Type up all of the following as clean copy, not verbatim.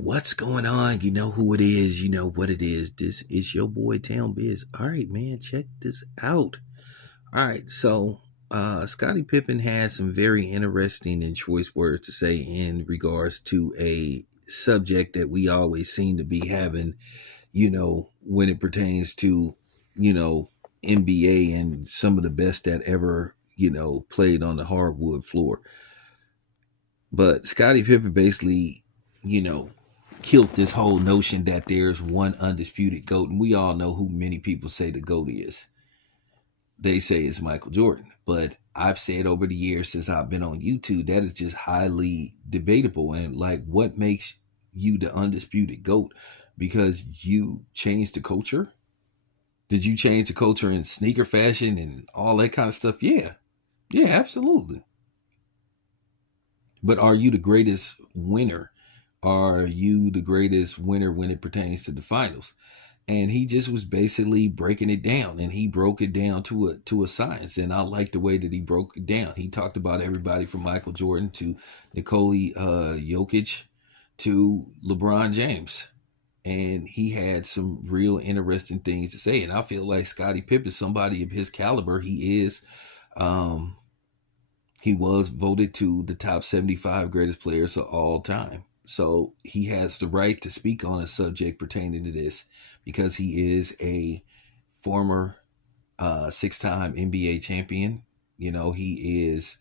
What's going on? You know who it is. You know what it is. This is your boy Town Biz. All right, man, check this out. All right, so Scotty Pippen has some very interesting and choice words to say in regards to a subject that we always seem to be having, when it pertains to, you know, NBA and some of the best that ever, played on the hardwood floor. But Scottie Pippen basically, you know, killed this whole notion that there's one undisputed GOAT. And we all know who many people say the GOAT is. They say it's Michael Jordan. But I've said over the years since I've been on YouTube, that is just highly debatable. And like, what makes you the undisputed GOAT? Because you changed the culture? Did you change the culture in sneaker fashion and all that kind of stuff? Yeah. Yeah, absolutely. But are you the greatest winner? Are you the greatest winner when it pertains to the finals? And he just was basically breaking it down, and he broke it down to a science. And I like the way that he broke it down. He talked about everybody from Michael Jordan to Nikola Jokic to LeBron James, and he had some real interesting things to say. And I feel like Scottie Pippen, somebody of his caliber, um, he was voted to the top 75 greatest players of all time. So he has the right to speak on a subject pertaining to this because he is a former six-time NBA champion. He is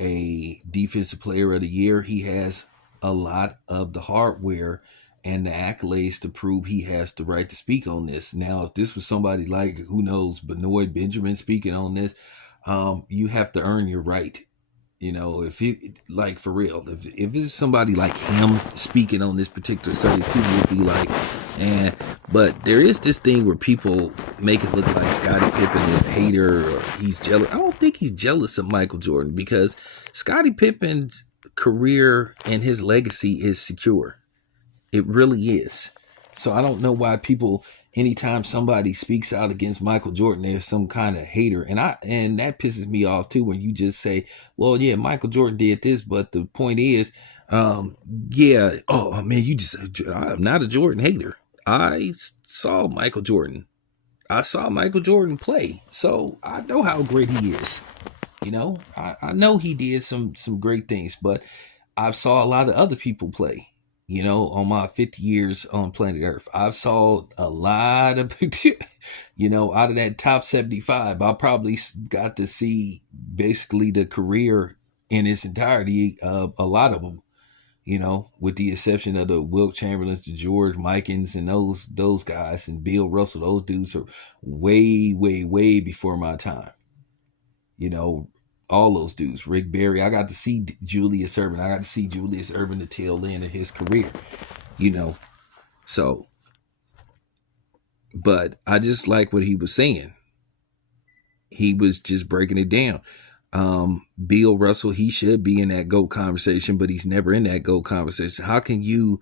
a defensive player of the year. He has a lot of the hardware and the accolades to prove he has the right to speak on this. Now, if this was somebody like, who knows, Benoit Benjamin speaking on this, you have to earn your right. If he, like, for real, if it's somebody like him speaking on this particular subject, people would be like, and but there is this thing where people make it look like Scottie Pippen is a hater or he's jealous. I don't think he's jealous of Michael Jordan because Scottie Pippen's career and his legacy is secure. It really is. So I don't know why people, anytime somebody speaks out against Michael Jordan, there's some kind of hater. And that pisses me off too when you just say, well, yeah, Michael Jordan did this, but the point is, um, yeah, oh man, I'm not a Jordan hater. Saw Michael Jordan. I saw Michael Jordan play. So I know how great he is. I know he did some great things, but I saw a lot of other people play. On my 50 years on planet Earth, I've saw a lot of, out of that top 75, I probably got to see basically the career in its entirety of a lot of them. With the exception of the Wilt Chamberlains, the George Mikens, and those guys, and Bill Russell. Those dudes are way, way, way before my time. you know, all those dudes. Rick Barry. I got to see Julius Erving. I got to see Julius Erving the tail end of his career. You know, so, but I just like what he was saying. He was just breaking it down. Bill Russell, he should be in that GOAT conversation, but he's never in that GOAT conversation. How can you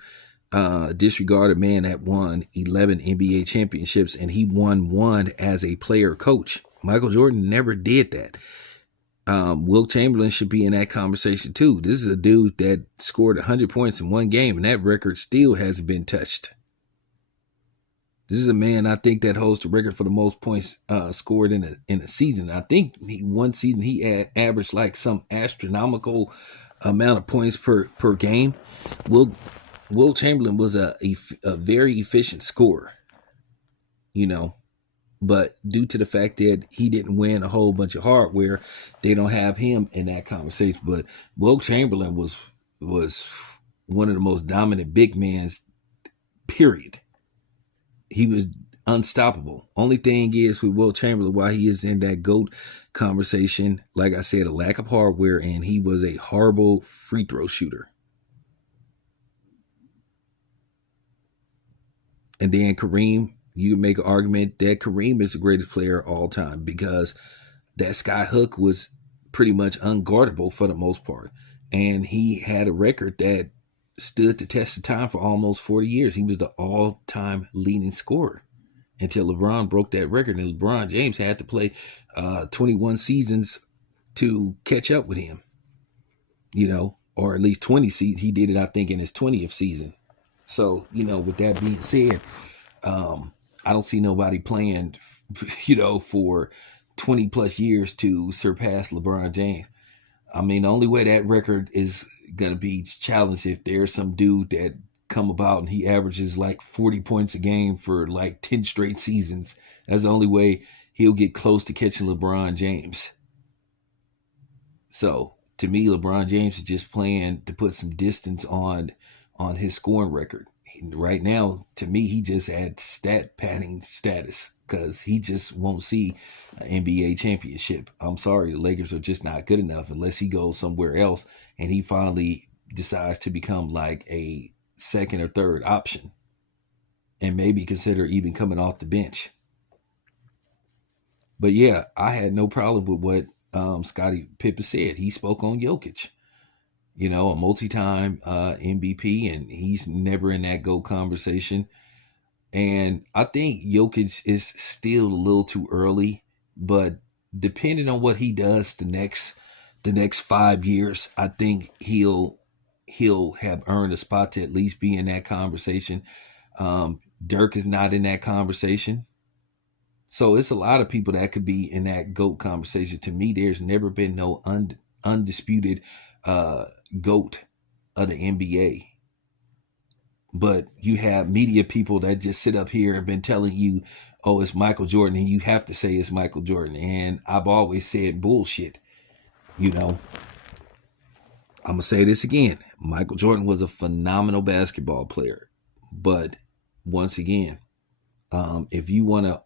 disregard a man that won 11 NBA championships and he won one as a player coach? Michael Jordan never did that. Will Chamberlain should be in that conversation too. This is a dude that scored 100 points in one game, and that record still hasn't been touched. This is a man, I think, that holds the record for the most points scored in a season. I think one season he averaged like some astronomical amount of points per game. Will Chamberlain was a very efficient scorer, you know, but due to the fact that he didn't win a whole bunch of hardware, they don't have him in that conversation. But Will Chamberlain was one of the most dominant big men, period. He was unstoppable. Only thing is with Will Chamberlain, why he is in that GOAT conversation, like I said, a lack of hardware, and he was a horrible free throw shooter. And then Kareem, you can make an argument that Kareem is the greatest player of all time because that sky hook was pretty much unguardable for the most part. And he had a record that stood the test of time for almost 40 years. He was the all-time leading scorer until LeBron broke that record. And LeBron James had to play 21 seasons to catch up with him, or at least 20 seasons. He did it, I think, in his 20th season. So, with that being said, I don't see nobody playing, for 20 plus years to surpass LeBron James. I mean, the only way that record is going to be challenged if there's some dude that come about and he averages like 40 points a game for like 10 straight seasons. That's the only way he'll get close to catching LeBron James. So to me, LeBron James is just playing to put some distance on his scoring record. Right now, to me, he just had stat padding status because he just won't see an NBA championship. I'm sorry, the Lakers are just not good enough unless he goes somewhere else and he finally decides to become like a second or third option and maybe consider even coming off the bench. But yeah, I had no problem with what Scotty Pippen said. He spoke on Jokic, a multi-time MVP, and he's never in that GOAT conversation. And I think Jokic is still a little too early, but depending on what he does the next 5 years, I think he'll have earned a spot to at least be in that conversation. Dirk is not in that conversation. So it's a lot of people that could be in that GOAT conversation. To me, there's never been no undisputed uh, GOAT of the NBA. But you have media people that just sit up here and been telling you, oh, it's Michael Jordan, and you have to say it's Michael Jordan. And I've always said bullshit. I'm going to say this again. Michael Jordan was a phenomenal basketball player. But once again, if you want to,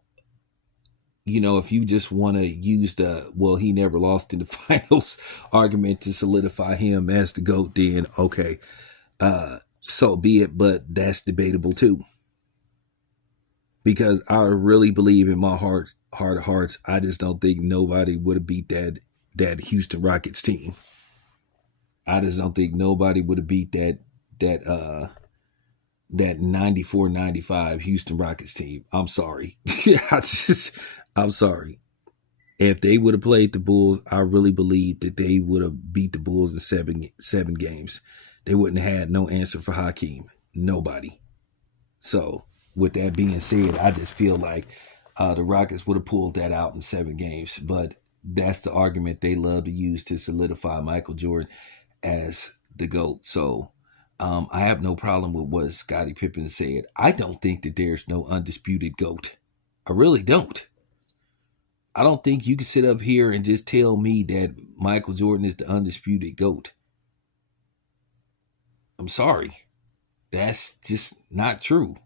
if you just want to use well, he never lost in the finals argument to solidify him as the GOAT, then okay, so be it. But that's debatable too, because I really believe in my heart of hearts, I just don't think nobody would have beat that Houston Rockets team. I just don't think nobody would have beat that 94-95 Houston Rockets team. I'm sorry. I'm sorry. If they would have played the Bulls, I really believe that they would have beat the Bulls in seven games. They wouldn't have had no answer for Hakeem. Nobody. So with that being said, I just feel like the Rockets would have pulled that out in 7 games. But that's the argument they love to use to solidify Michael Jordan as the GOAT. So I have no problem with what Scotty Pippen said. I don't think that there's no undisputed GOAT. I really don't. I don't think you can sit up here and just tell me that Michael Jordan is the undisputed GOAT. I'm sorry. That's just not true.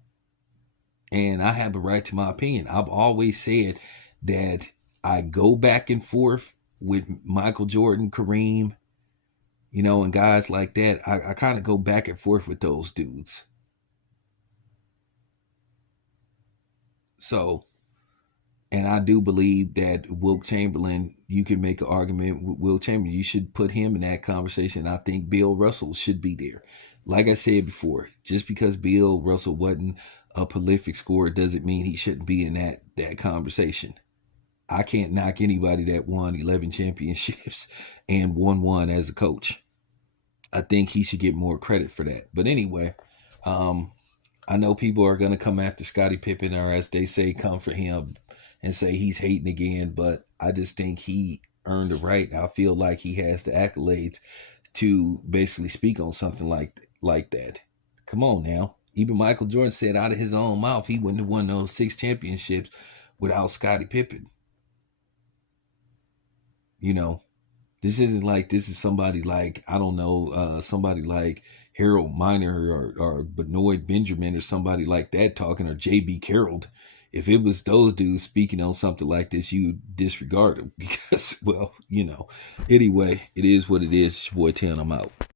And I have a right to my opinion. I've always said that I go back and forth with Michael Jordan, Kareem, and guys like that. I kind of go back and forth with those dudes. So, and I do believe that Wilt Chamberlain, you can make an argument with Wilt Chamberlain. You should put him in that conversation. I think Bill Russell should be there. Like I said before, just because Bill Russell wasn't a prolific scorer doesn't mean he shouldn't be in that conversation. I can't knock anybody that won 11 championships and won one as a coach. I think he should get more credit for that. But anyway, I know people are going to come after Scottie Pippen, or as they say, come for him and say he's hating again. But I just think he earned the right. I feel like he has the accolades to basically speak on something like that. Come on now. Even Michael Jordan said out of his own mouth he wouldn't have won those 6 championships without Scottie Pippen. This isn't like this is somebody like, I don't know, somebody like Harold Miner or Benoit Benjamin or somebody like that talking, or J.B. Carroll. If it was those dudes speaking on something like this, you disregard them because, well, anyway, it is what it is. It's your boy Tan, I'm out.